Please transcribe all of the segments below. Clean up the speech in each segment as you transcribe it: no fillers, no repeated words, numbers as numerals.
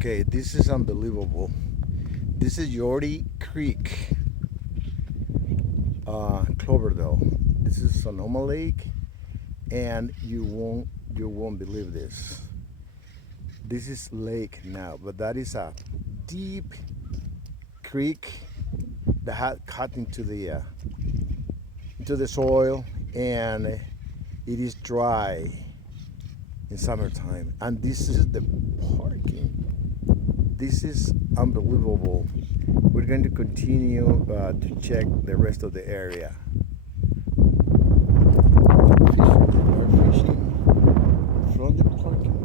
Okay, this is unbelievable. This is Yorty Creek, Cloverdale. This is Sonoma Lake, and you won't believe this. This is lake now, but that is a deep creek that had cut into the soil, and it is dry in summertime. And this is the parking. This is unbelievable. We're going to continue to check the rest of the area. Fishing, we're fishing from the parking.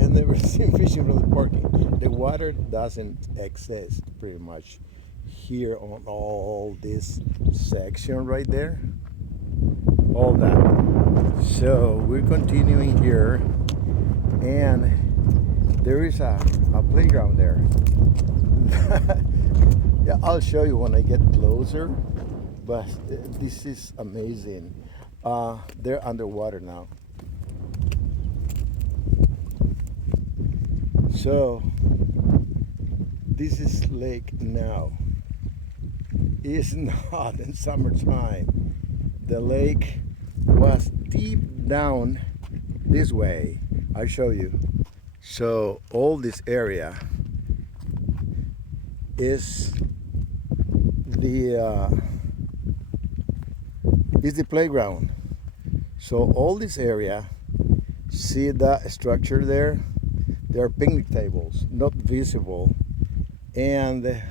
I've never seen fishing from the parking. The water doesn't exist pretty much here on all this section right there. All that. So we're continuing here, and there is a playground there. Yeah, I'll show you when I get closer, but this is amazing. They're underwater now. So this is lake now. It's not in summertime. The lake was deep down this way. I'll show you. So all this area is the playground. So all this area, see that structure there? There are picnic tables, not visible, and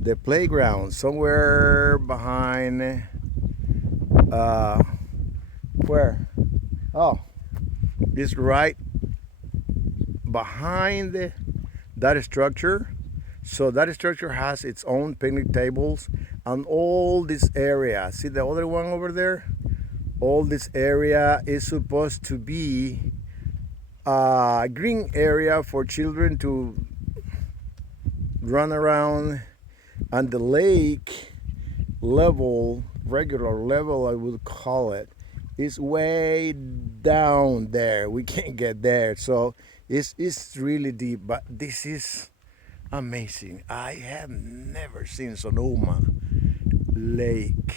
the playground somewhere behind. Where? Oh, it's right behind that structure. So that structure has its own picnic tables, and all this area, see the other one over there? All this area is supposed to be a green area for children to run around, and the lake level, regular level I would call it, is way down there. We can't get there, so it's really deep. But this is amazing. I have never seen Sonoma Lake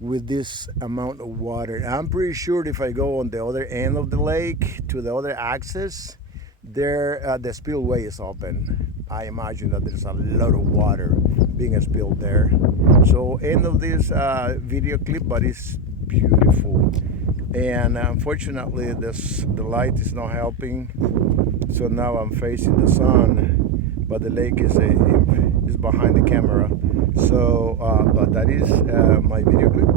with this amount of water. I'm pretty sure if I go on the other end of the lake to the other axis, there the spillway is open. I imagine that there's a lot of water being spilled there. So end of this video clip, but it's beautiful. And unfortunately the light is not helping, so now I'm facing the sun, but the lake is behind the camera. So but that is my video clip.